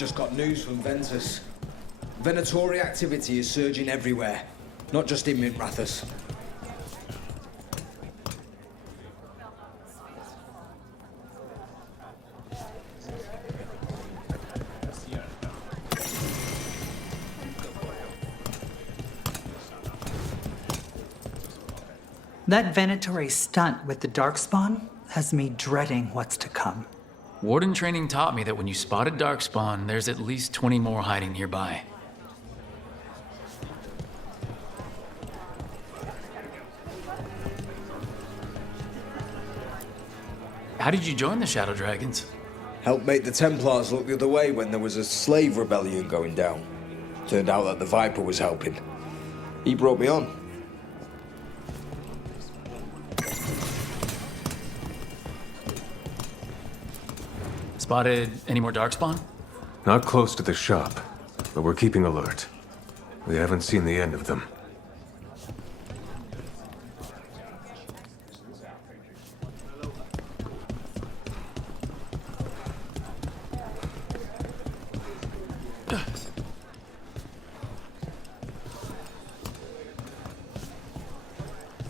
just got news from Ventus. Venatori activity is surging everywhere, not just in Minrathous. That Venatori stunt with the Darkspawn has me dreading what's to come. Warden training taught me that when you spot a Darkspawn, there's at least 20 more hiding nearby. How did you join the Shadow Dragons? Helped make the Templars look the other way when there was a slave rebellion going down. Turned out that the Viper was helping. He brought me on. Spotted any more Darkspawn? Not close to the shop, but we're keeping alert. We haven't seen the end of them.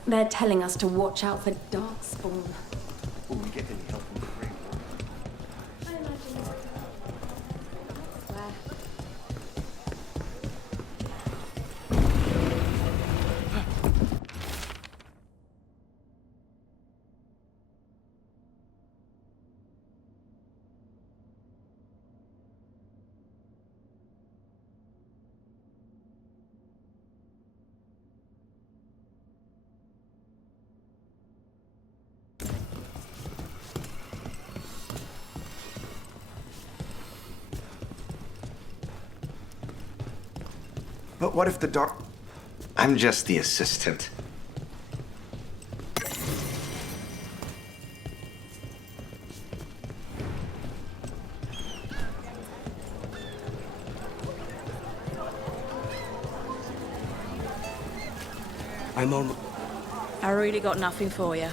They're telling us to watch out for Darkspawn. Will we get any help from the Grey Warden? I imagine so. Elsewhere. But what if the dark... I'm just the assistant. I'm on... I really got nothing for you.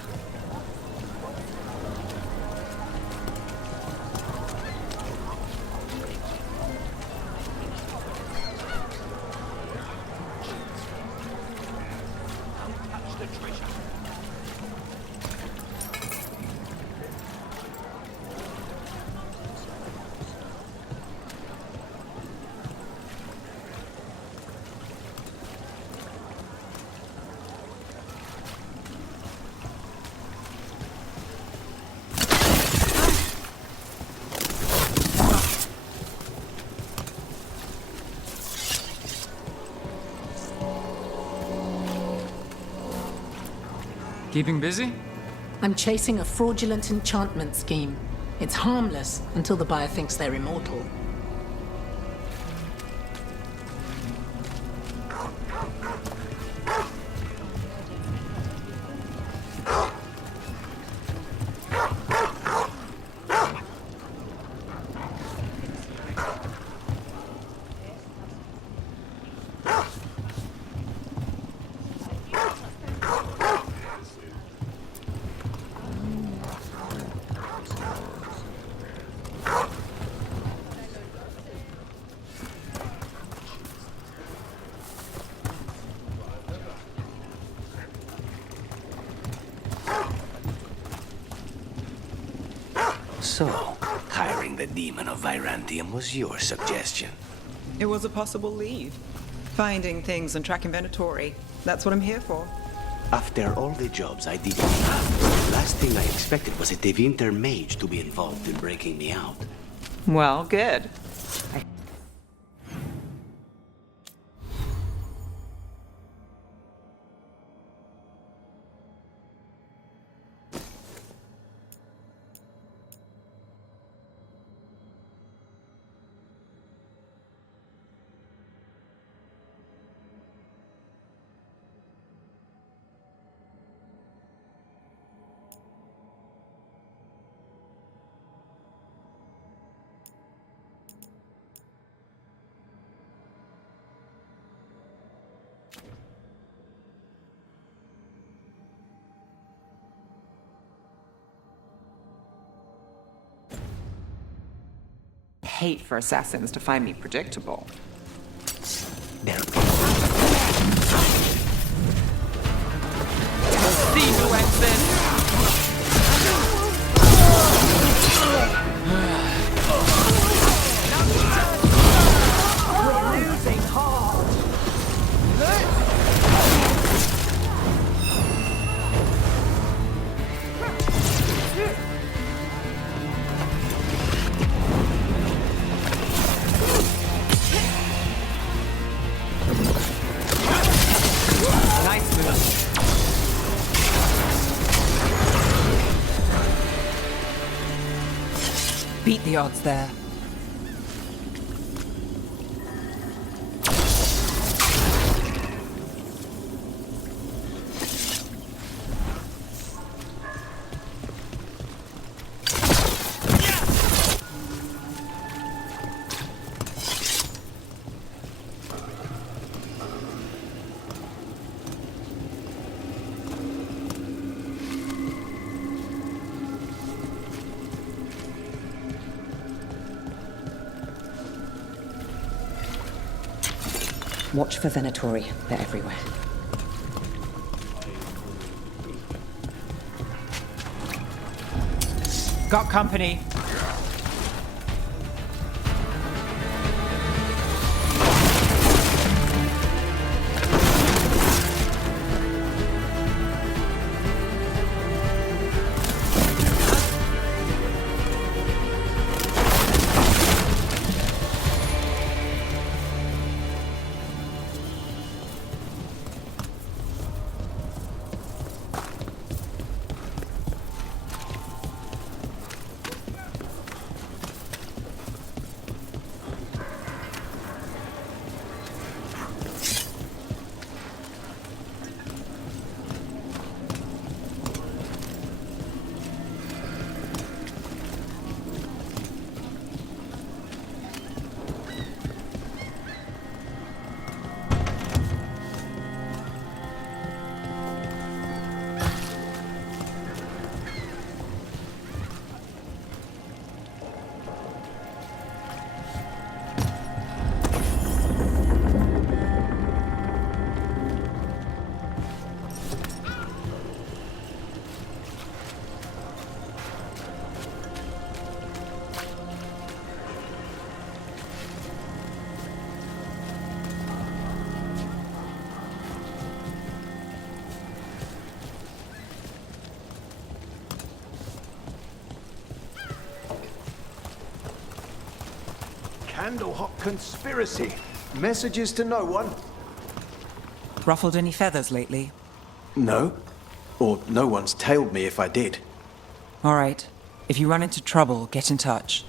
Keeping busy? I'm chasing a fraudulent enchantment scheme. It's harmless until the buyer thinks they're immortal. So, hiring the demon of Virantium was your suggestion. It was a possible lead. Finding things and tracking Venatori. That's what I'm here for. After all the jobs I did in the last thing I expected was a Devinter mage to be involved in breaking me out. Well, good. hate for assassins to find me predictable. There. See who ends this! Nice move. Beat the odds there. Watch for Venatori. They're everywhere. Got company. Candlehot conspiracy. Messages to no one? Ruffled any feathers lately? No. Or no one's tailed me if I did. All right. If you run into trouble, get in touch.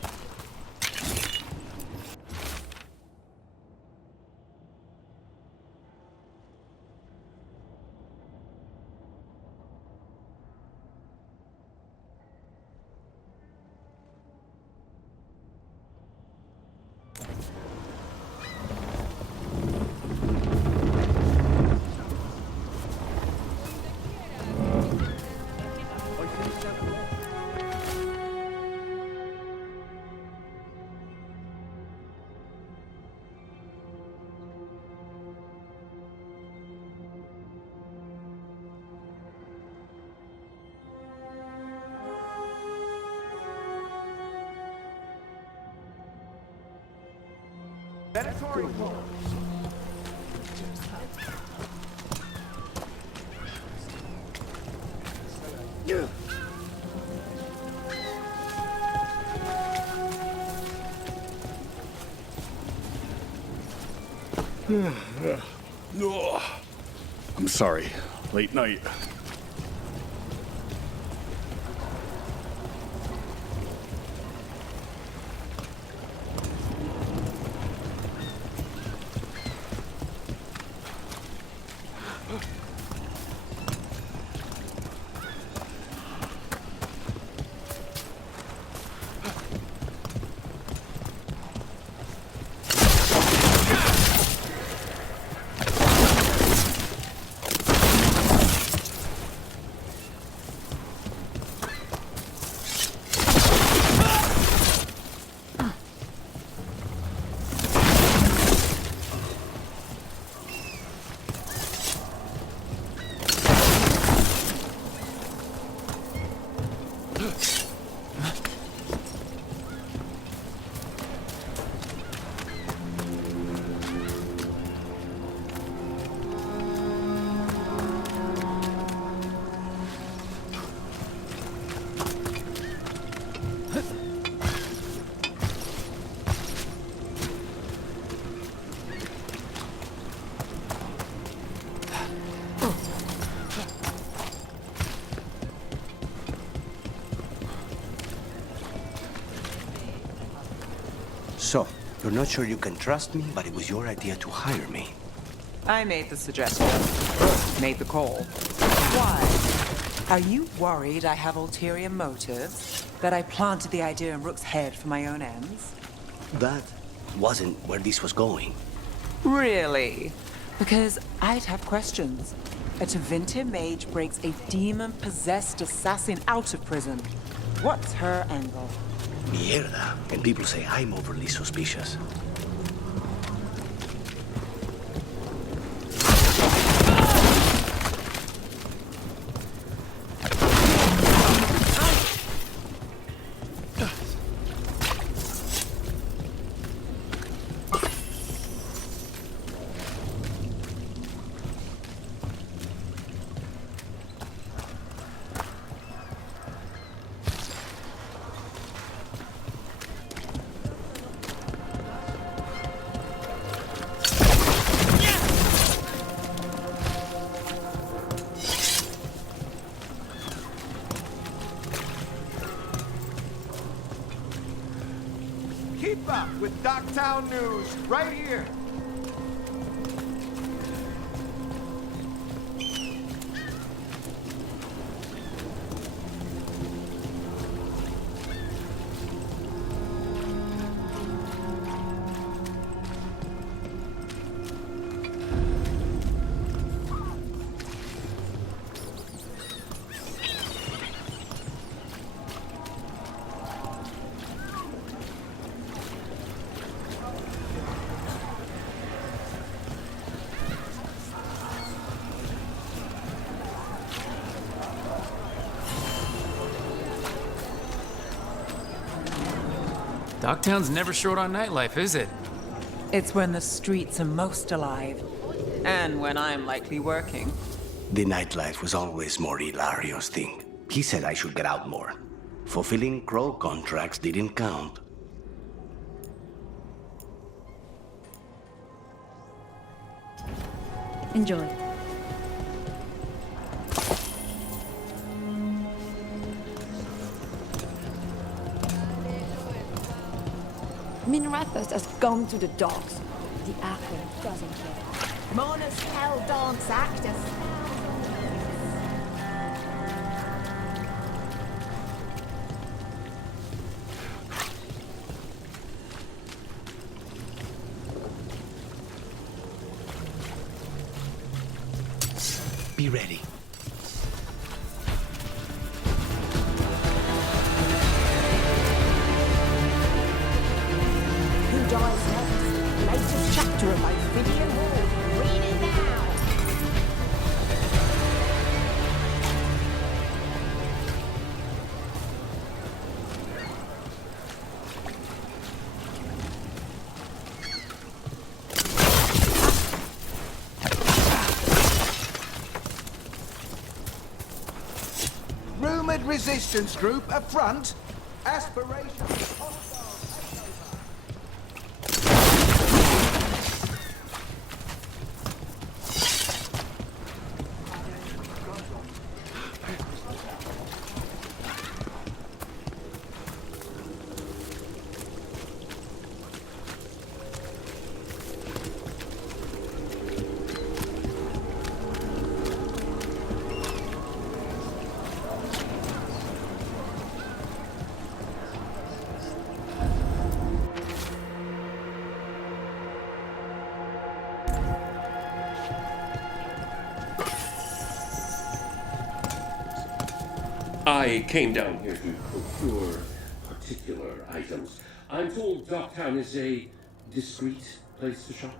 I'm sorry. Late night. So, you're not sure you can trust me, but it was your idea to hire me. I made the suggestion. Made the call. Why? Are you worried I have ulterior motives? That I planted the idea in Rook's head for my own ends? That wasn't where this was going. Really? Because I'd have questions. A Tevinter mage breaks a demon-possessed assassin out of prison. What's her angle? Mierda. And people say I'm overly suspicious. Keep up with Docktown News right here. Docktown's never short on nightlife, is it? It's when the streets are most alive. And when I'm likely working. The nightlife was always more Hilario's thing. He said I should get out more. Fulfilling Crow contracts didn't count. Enjoy. Minrathus has gone to the dogs. The apple doesn't care. Monas hell dance actus. Be ready. Who dies next? Latest chapter of Ophidian War. Read it now. Rumored resistance group up front. Aspiration. I came down here to procure particular items. I'm told Docktown is a discreet place to shop.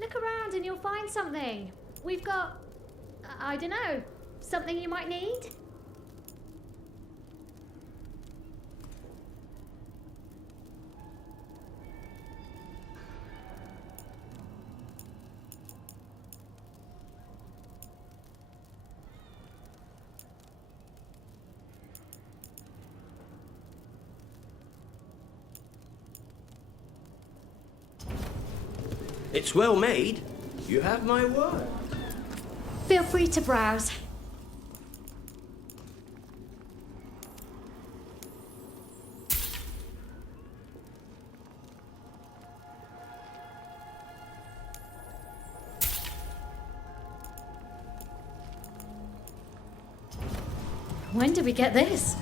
Look around and you'll find something. We've got, I don't know, something you might need? It's well made. You have my word. Feel free to browse. When did we get this?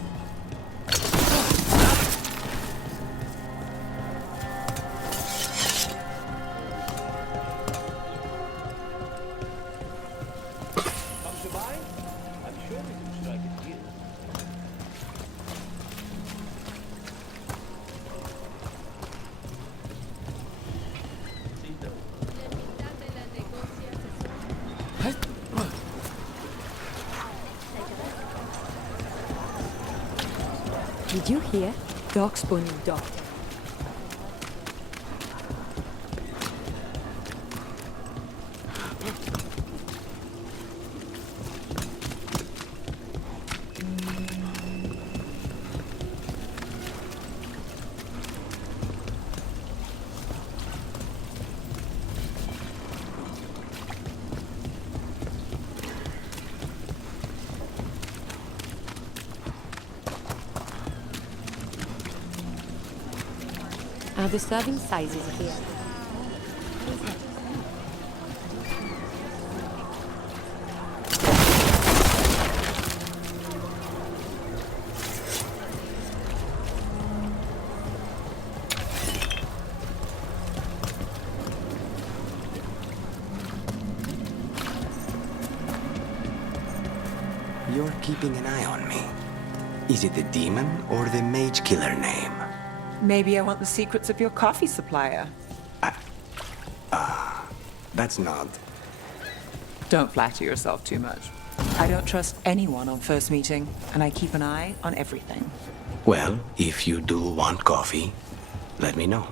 Did you hear? Darkspawn, you doctor. Are the serving sizes here? You're keeping an eye on me. Is it the demon or the mage killer name? Maybe I want the secrets of your coffee supplier. That's not. Don't flatter yourself too much. I don't trust anyone on first meeting, and I keep an eye on everything. Well, if you do want coffee, let me know.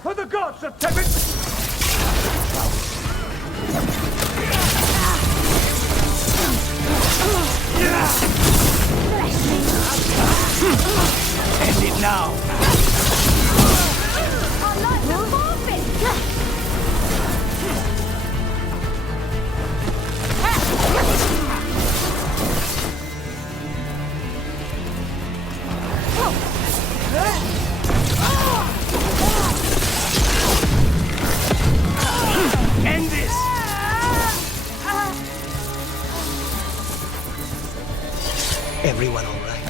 For the gods of Tebet! End it now! End this! Everyone all right?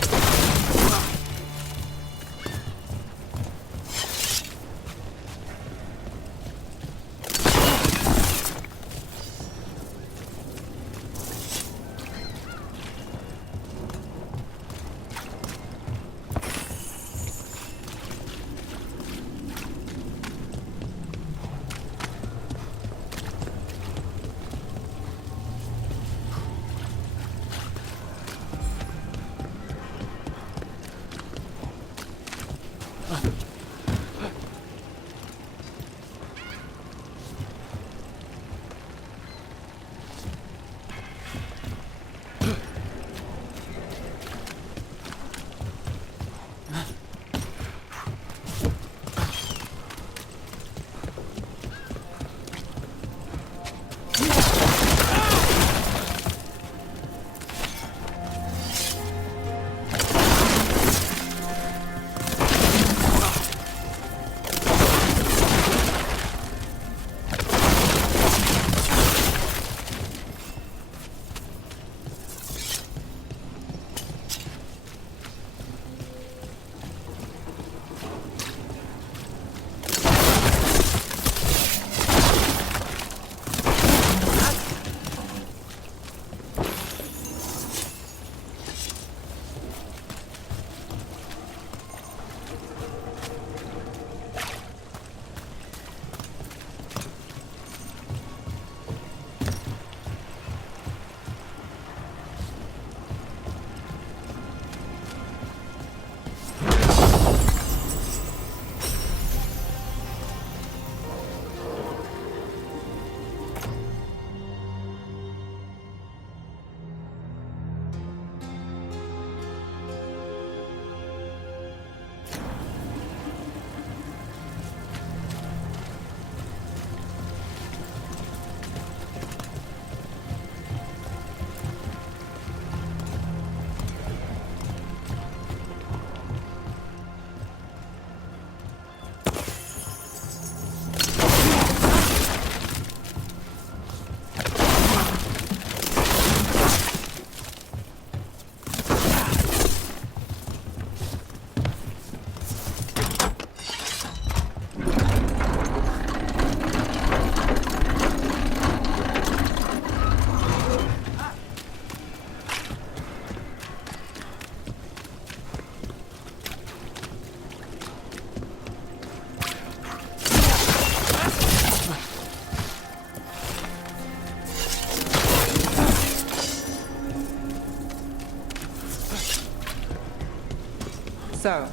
So,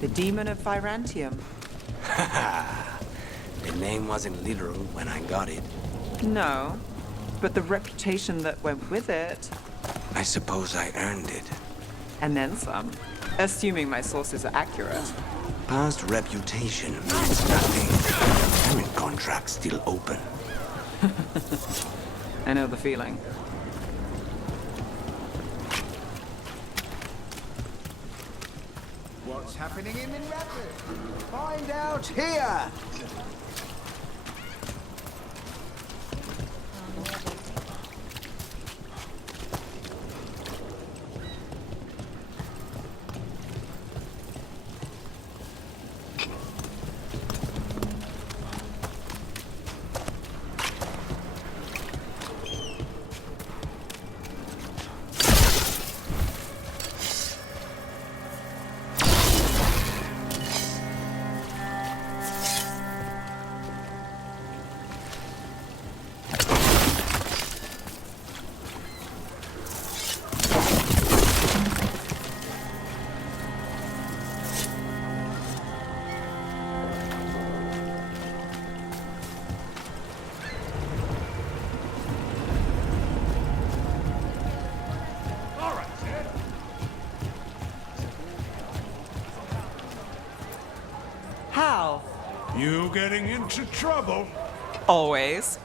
the Demon of Virantium. The name wasn't literal when I got it. No, but the reputation that went with it. I suppose I earned it. And then some. Assuming my sources are accurate. Past reputation means nothing. Current contract's still open. I know the feeling. What's happening in Rapid? Find out here! How? You getting into trouble? Always.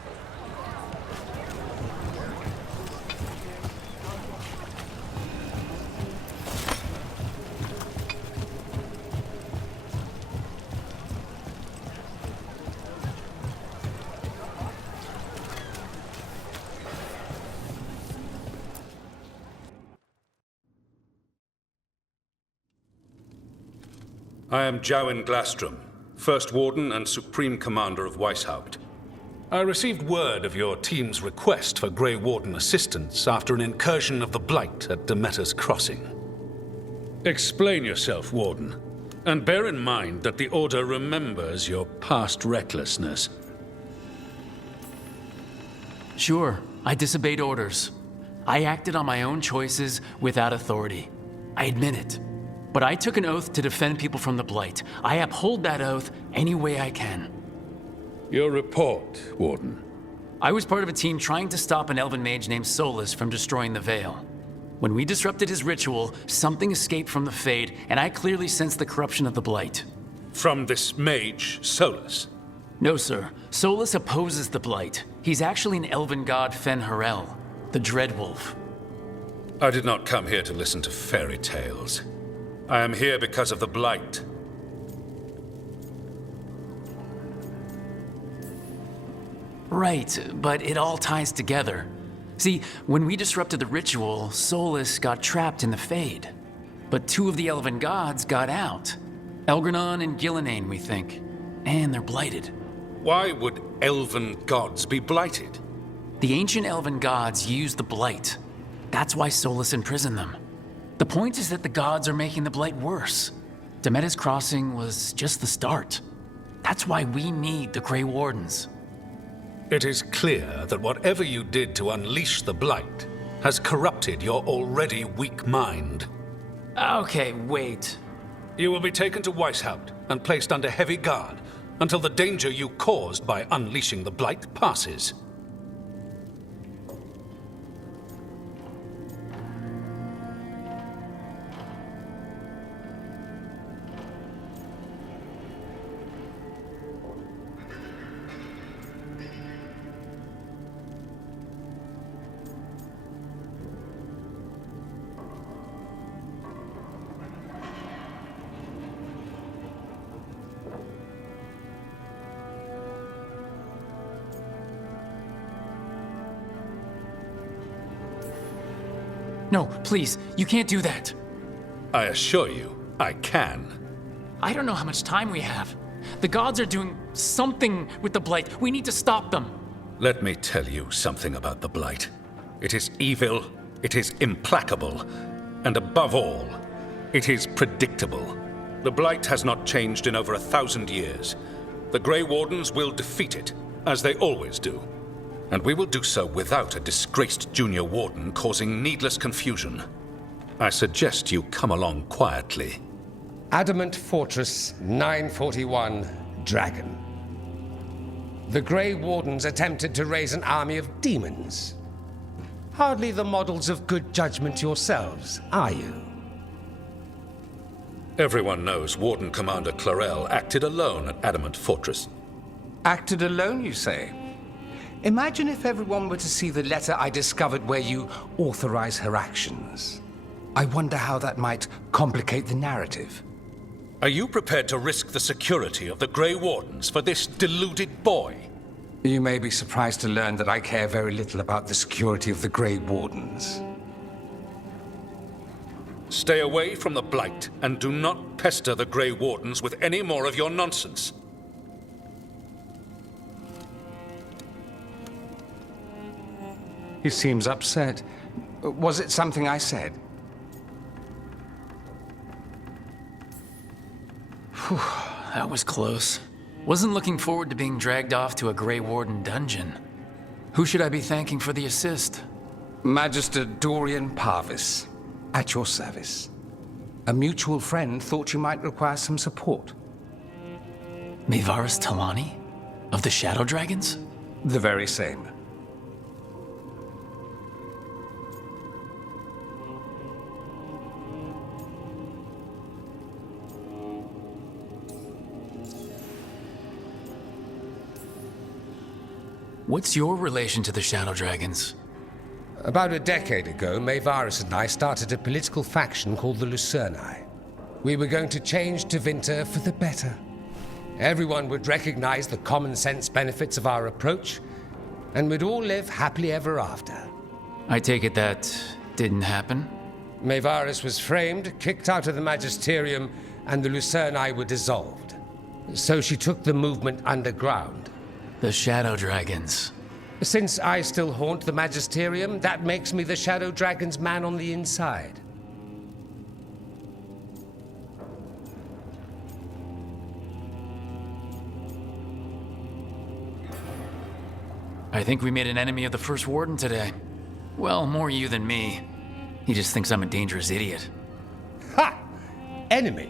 I am Jowin Glastrom, First Warden and Supreme Commander of Weishaupt. I received word of your team's request for Grey Warden assistance after an incursion of the Blight at Demeter's Crossing. Explain yourself, Warden, and bear in mind that the Order remembers your past recklessness. Sure, I disobeyed orders. I acted on my own choices without authority. I admit it. But I took an oath to defend people from the Blight. I uphold that oath any way I can. Your report, Warden. I was part of a team trying to stop an elven mage named Solus from destroying the Veil. When we disrupted his ritual, something escaped from the Fade, and I clearly sensed the corruption of the Blight. From this mage, Solus? No, sir. Solus opposes the Blight. He's actually an elven god Fen-Harel, the Dreadwolf. I did not come here to listen to fairy tales. I am here because of the Blight. Right, but it all ties together. See, when we disrupted the ritual, Solus got trapped in the Fade. But two of the elven gods got out. Elgranon and Gillenane, we think. And they're blighted. Why would elven gods be blighted? The ancient elven gods used the Blight. That's why Solus imprisoned them. The point is that the gods are making the Blight worse. Demeter's Crossing was just the start. That's why we need the Grey Wardens. It is clear that whatever you did to unleash the Blight has corrupted your already weak mind. Okay, wait. You will be taken to Weishaupt and placed under heavy guard until the danger you caused by unleashing the Blight passes. No, please, you can't do that. I assure you, I can. I don't know how much time we have. The gods are doing something with the Blight. We need to stop them. Let me tell you something about the Blight. It is evil, it is implacable, and above all, it is predictable. The Blight has not changed in over 1,000 years. The Grey Wardens will defeat it, as they always do. And we will do so without a disgraced junior warden causing needless confusion. I suggest you come along quietly. Adamant Fortress 941 Dragon. The Grey Wardens attempted to raise an army of demons. Hardly the models of good judgment yourselves, are you? Everyone knows Warden Commander Clarel acted alone at Adamant Fortress. Acted alone, you say? Imagine if everyone were to see the letter I discovered where you authorize her actions. I wonder how that might complicate the narrative. Are you prepared to risk the security of the Grey Wardens for this deluded boy? You may be surprised to learn that I care very little about the security of the Grey Wardens. Stay away from the Blight, and do not pester the Grey Wardens with any more of your nonsense. He seems upset. Was it something I said? Whew, that was close. Wasn't looking forward to being dragged off to a Grey Warden dungeon. Who should I be thanking for the assist? Magister Dorian Parvis, at your service. A mutual friend thought you might require some support. Maevaris Talani? Of the Shadow Dragons? The very same. What's your relation to the Shadow Dragons? About a decade ago, Maevaris and I started a political faction called the Lucerni. We were going to change Tevinter for the better. Everyone would recognize the common sense benefits of our approach, and we'd all live happily ever after. I take it that didn't happen? Maevaris was framed, kicked out of the Magisterium, and the Lucerni were dissolved. So she took the movement underground. The Shadow Dragons. Since I still haunt the Magisterium, that makes me the Shadow Dragon's man on the inside. I think we made an enemy of the First Warden today. Well, more you than me. He just thinks I'm a dangerous idiot. Ha! Enemy?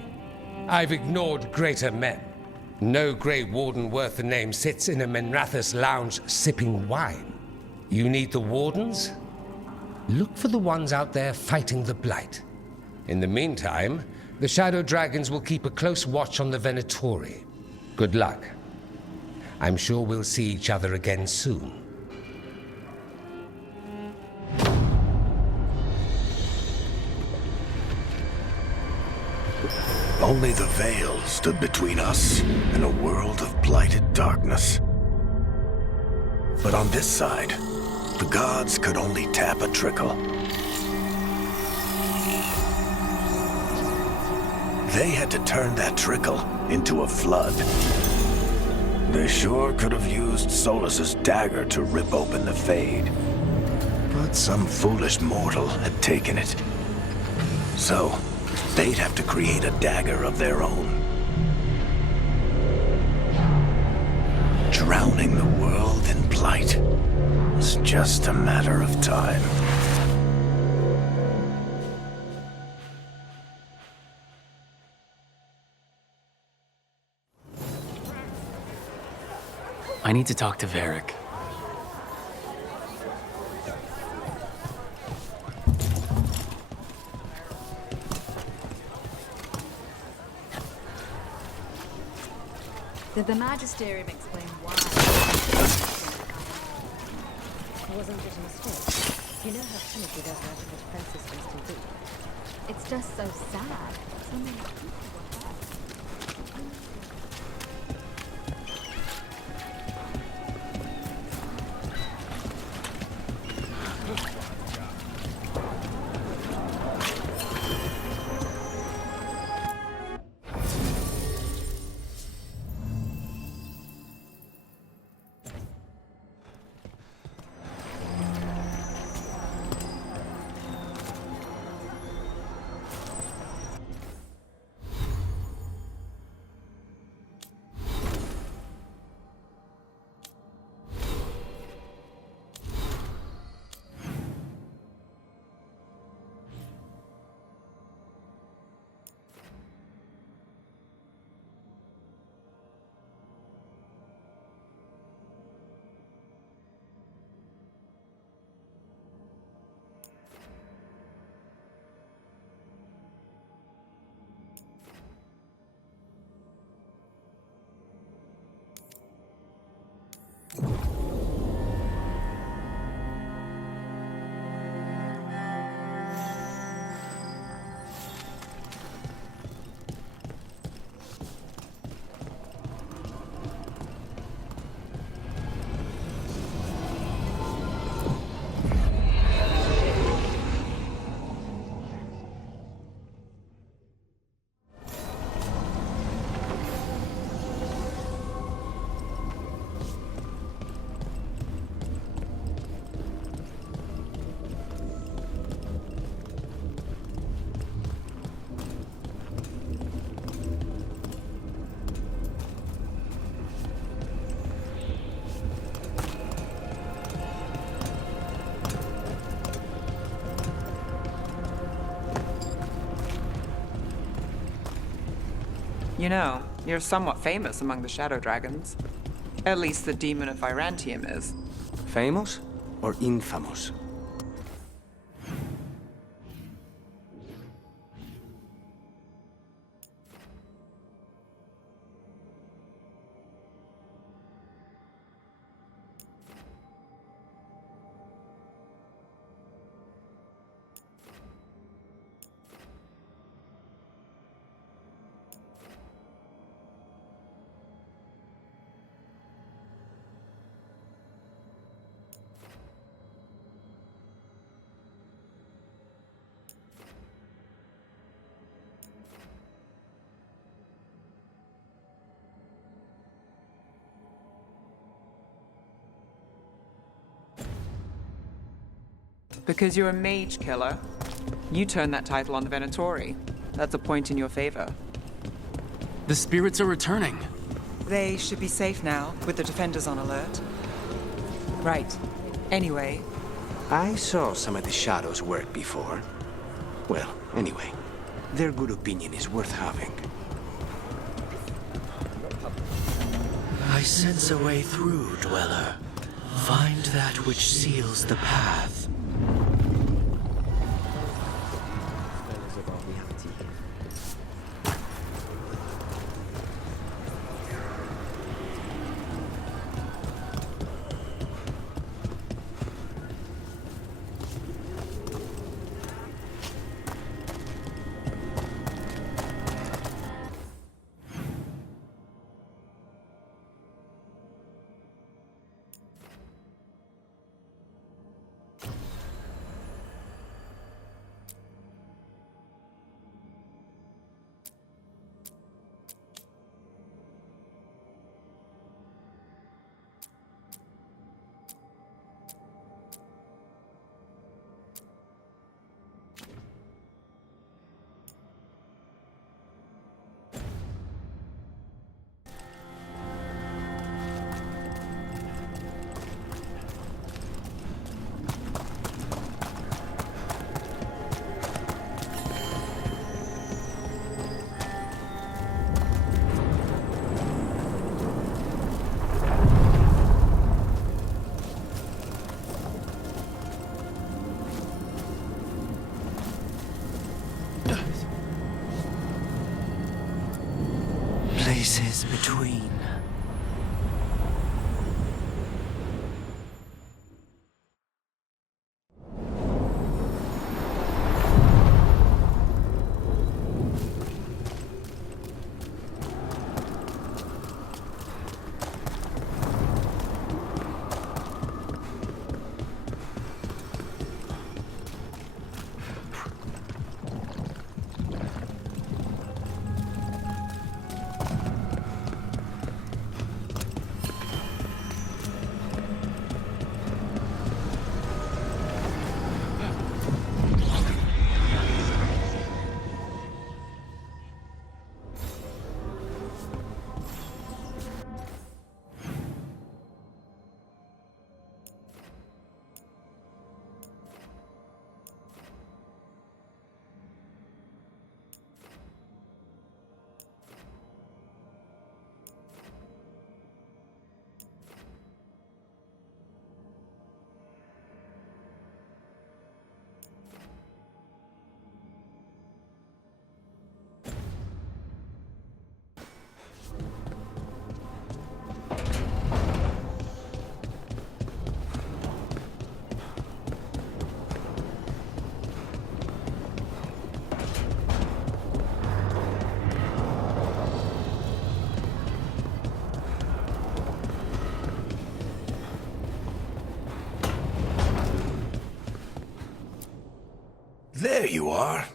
I've ignored greater men. No Grey Warden worth the name sits in a Menrathus lounge sipping wine. You need the Wardens? Look for the ones out there fighting the Blight. In the meantime, the Shadow Dragons will keep a close watch on the Venatori. Good luck. I'm sure we'll see each other again soon. Only the veil stood between us and a world of blighted darkness. But on this side, the gods could only tap a trickle. They had to turn that trickle into a flood. They sure could have used Solus's dagger to rip open the Fade. But some foolish mortal had taken it. So, they'd have to create a dagger of their own. Drowning the world in blight was just a matter of time. I need to talk to Varric. Did the Magisterium explain why? Wasn't it a mistake? You know how finicky those magical defense systems can be. It's just so sad. So many people were hurt. You know, you're somewhat famous among the Shadow Dragons. At least the Demon of Virantium is. Famous or infamous? Because you're a mage killer, you turn that title on the Venatori. That's a point in your favor. The spirits are returning. They should be safe now, with the defenders on alert. Right. Anyway. I saw some of the shadows work before. Well, anyway, their good opinion is worth having. I sense a way through, Dweller. Find that which seals the path. Places between. There you are.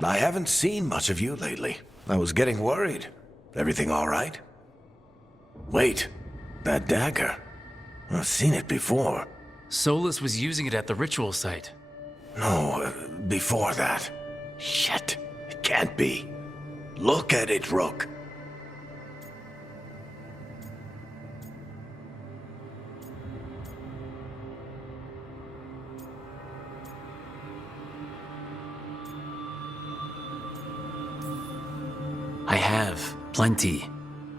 I haven't seen much of you lately. I was getting worried. Everything all right? Wait, that dagger. I've seen it before. Solus was using it at the ritual site. No, before that. Shit, it can't be. Look at it, Rook. I have. Plenty.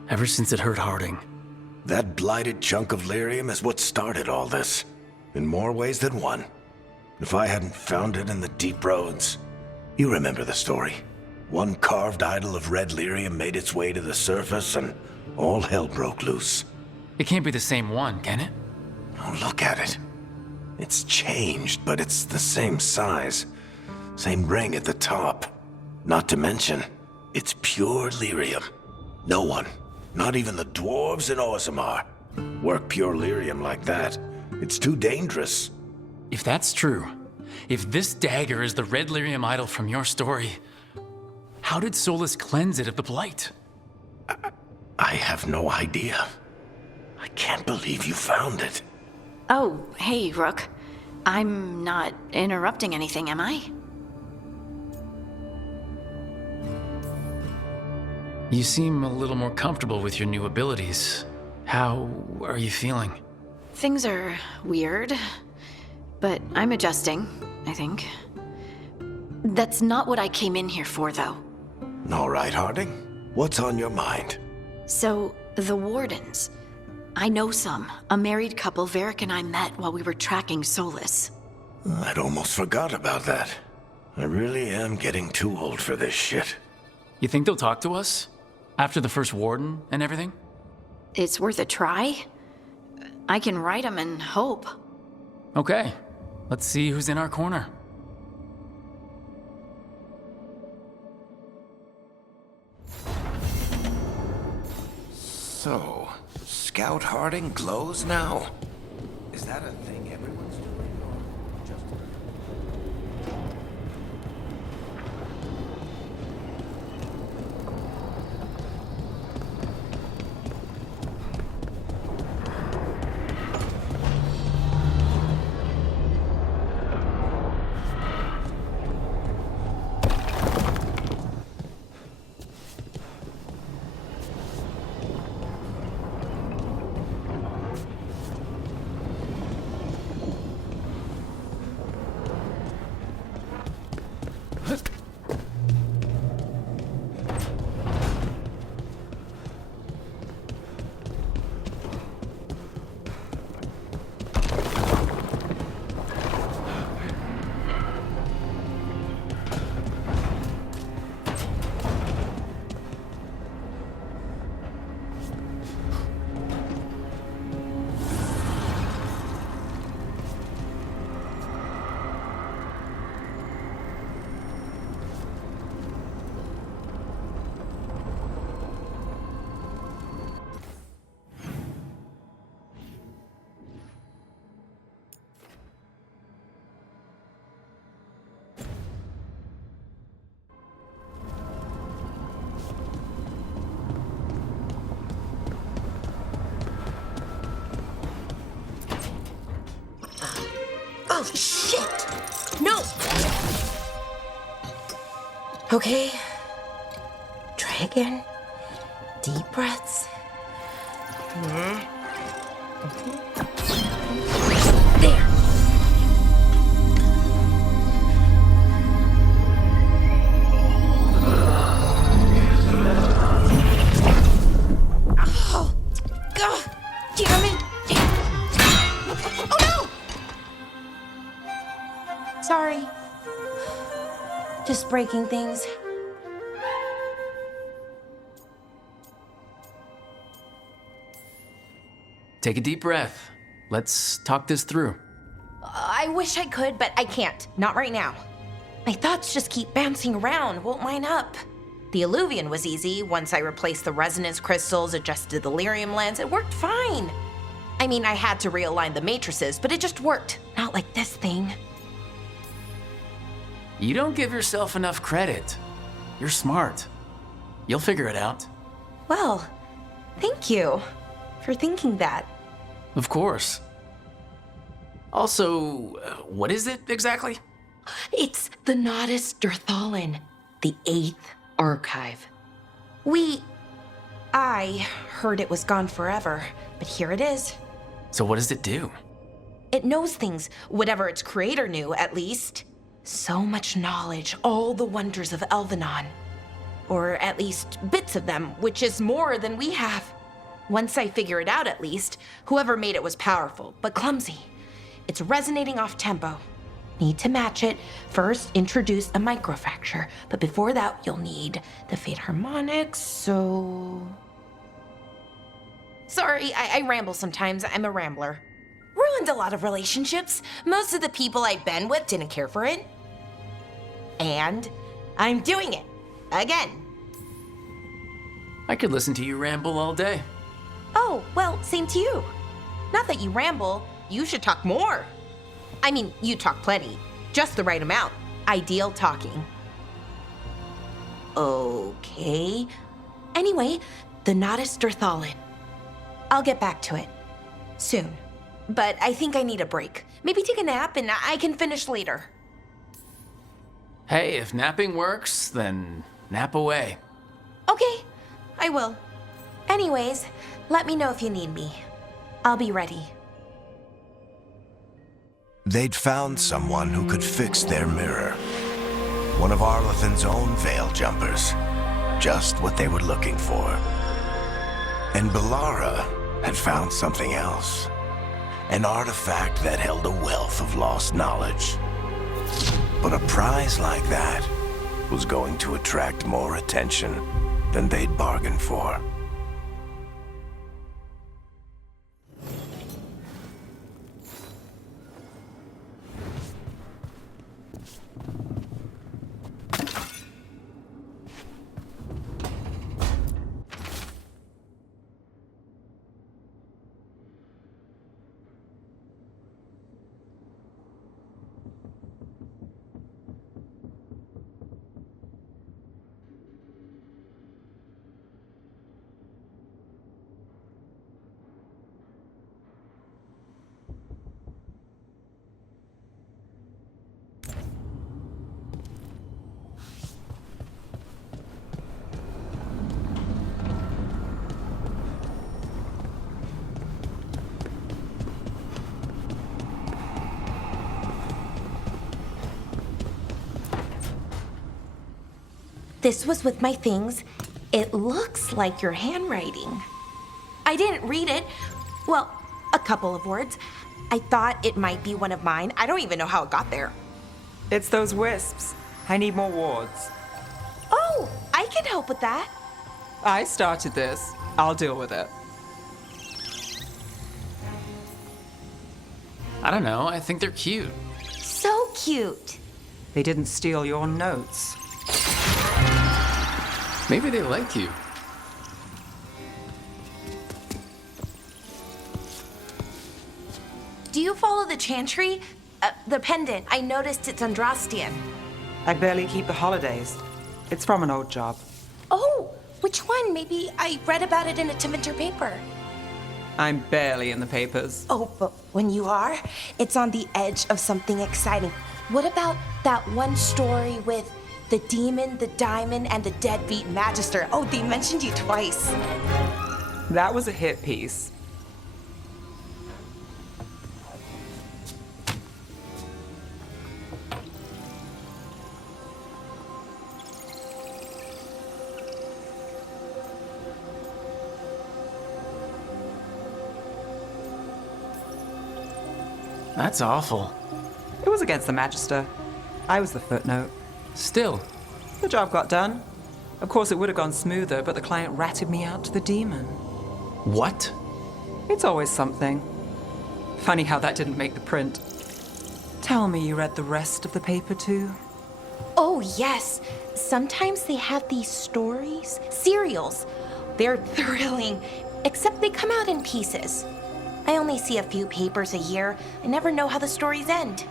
Ever since it hurt Harding. That blighted chunk of lyrium is what started all this. In more ways than one. If I hadn't found it in the deep roads... You remember the story. One carved idol of red lyrium made its way to the surface and all hell broke loose. It can't be the same one, can it? Oh, look at it. It's changed, but it's the same size. Same ring at the top. Not to mention, it's pure lyrium. No one, not even the dwarves in Orzammar, work pure lyrium like that. It's too dangerous. If that's true, if this dagger is the red lyrium idol from your story, how did Solus cleanse it of the blight? I have no idea. I can't believe you found it. Oh, hey, Rook. I'm not interrupting anything, am I? You seem a little more comfortable with your new abilities. How are you feeling? Things are weird, but I'm adjusting, I think. That's not what I came in here for, though. All right, Harding. What's on your mind? So, the Wardens. I know some. A married couple Varric and I met while we were tracking Solus. I'd almost forgot about that. I really am getting too old for this shit. You think they'll talk to us? After the first Warden and everything? It's worth a try. I can write them and hope. Okay. Let's see who's in our corner. So, Scout Harding glows now? Is that a thing everyone's doing, or just... Oh, shit! No! Okay. Try again. Deep breaths. There. Oh, God, damn it! Oh no! Sorry. Just breaking things. Take a deep breath. Let's talk this through. I wish I could, but I can't. Not right now. My thoughts just keep bouncing around, won't line up. The Illuvian was easy. Once I replaced the resonance crystals, adjusted the lyrium lens, it worked fine. I mean, I had to realign the matrices, but it just worked. Not like this thing. You don't give yourself enough credit. You're smart. You'll figure it out. Well, thank you for thinking that. Of course. Also, what is it exactly? It's the Nodus Dirthalin, the 8th archive. I heard it was gone forever, but here it is. So what does it do? It knows things, whatever its creator knew, at least. So much knowledge, all the wonders of Elvenon. Or at least bits of them, which is more than we have. Once I figure it out, at least, whoever made it was powerful, but clumsy. It's resonating off tempo. Need to match it. First, introduce a microfracture, but before that, you'll need the fade harmonics, so... Sorry, I ramble sometimes. I'm a rambler. Ruined a lot of relationships. Most of the people I've been with didn't care for it. And I'm doing it. Again. I could listen to you ramble all day. Oh, well, same to you. Not that you ramble, you should talk more. I mean, you talk plenty. Just the right amount. Ideal talking. Okay. Anyway, the Nodus Derthalin. I'll get back to it. Soon. But I think I need a break. Maybe take a nap and I can finish later. Hey, if napping works, then nap away. Okay, I will. Anyways, let me know if you need me. I'll be ready. They'd found someone who could fix their mirror. One of Arlathan's own veil jumpers. Just what they were looking for. And Bellara had found something else. An artifact that held a wealth of lost knowledge. But a prize like that was going to attract more attention than they'd bargained for. This was with my things. It looks like your handwriting. I didn't read it. Well, a couple of words. I thought it might be one of mine. I don't even know how it got there. It's those wisps. I need more wards. Oh, I can help with that. I started this. I'll deal with it. I don't know, I think they're cute. So cute. They didn't steal your notes. Maybe they like you. Do you follow the chantry? The pendant. I noticed it's Andrastian. I barely keep the holidays. It's from an old job. Oh, which one? Maybe I read about it in a Timinter paper. I'm barely in the papers. Oh, but when you are, it's on the edge of something exciting. What about that one story with the demon, the diamond, and the deadbeat magister? Oh, they mentioned you twice. That was a hit piece. That's awful. It was against the Magister. I was the footnote. Still. The job got done. Of course, it would have gone smoother, but the client ratted me out to the demon. What? It's always something. Funny how that didn't make the print. Tell me you read the rest of the paper, too? Oh, yes. Sometimes they have these stories, serials. They're thrilling, except they come out in pieces. I only see a few papers a year. I never know how the stories end.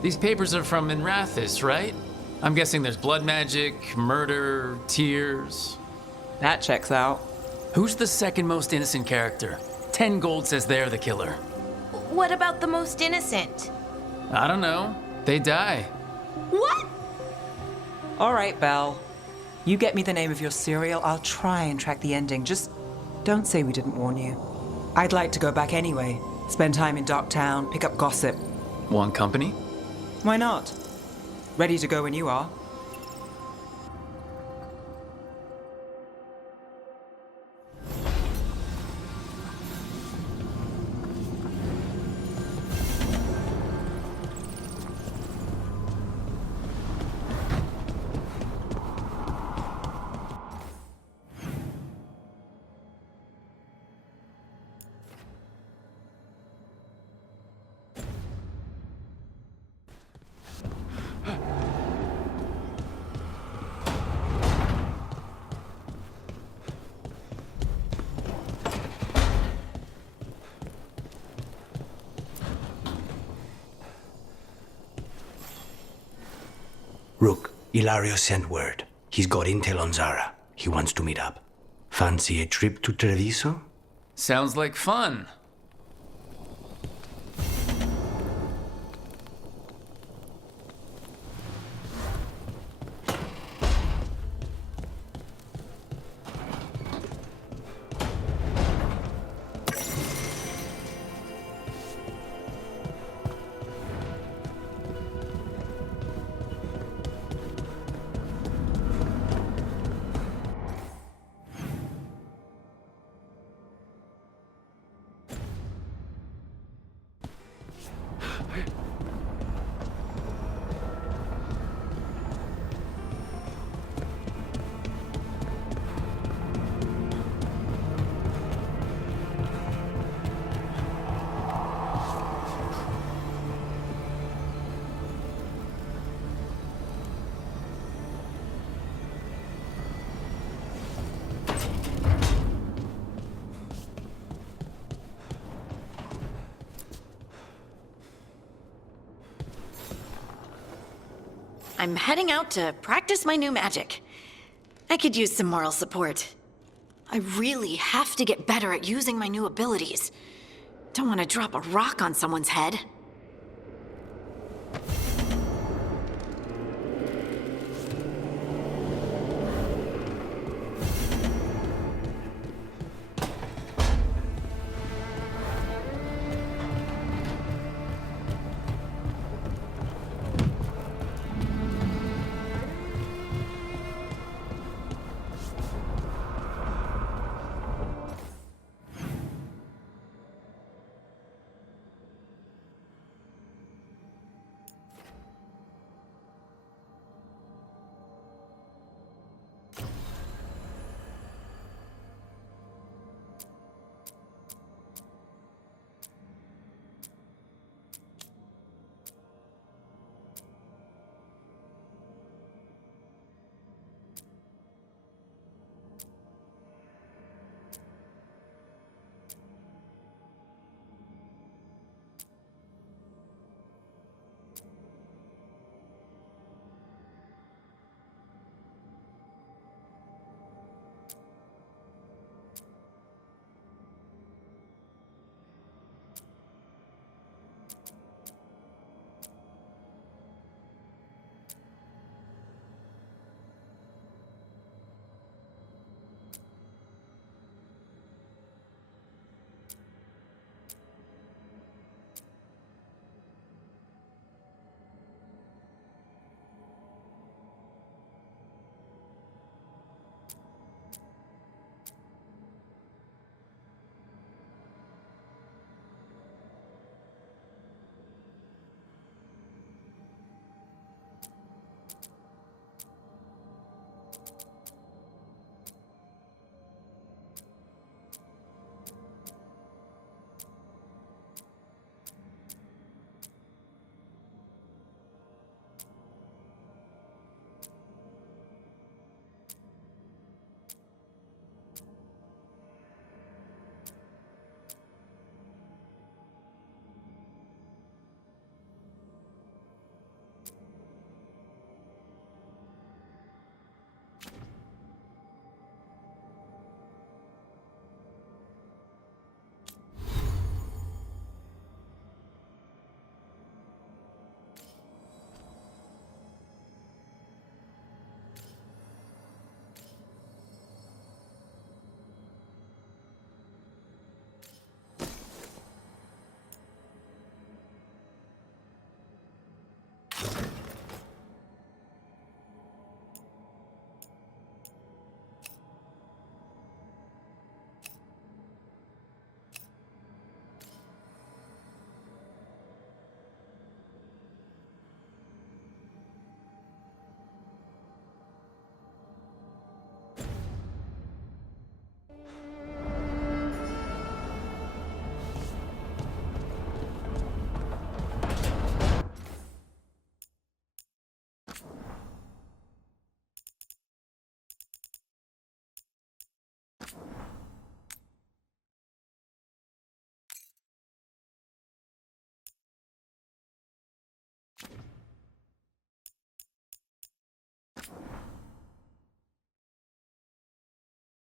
These papers are from Minrathis, right? I'm guessing there's blood magic, murder, tears. That checks out. Who's the second most innocent character? 10 gold says they're the killer. What about the most innocent? I don't know. They die. What? All right, Belle. You get me the name of your serial, I'll try and track the ending. Just don't say we didn't warn you. I'd like to go back anyway. Spend time in Docktown, pick up gossip. Want company? Why not? Ready to go when you are. Rook, Ilario sent word. He's got intel on Zara. He wants to meet up. Fancy a trip to Treviso? Sounds like fun. I'm heading out to practice my new magic. I could use some moral support. I really have to get better at using my new abilities. Don't want to drop a rock on someone's head.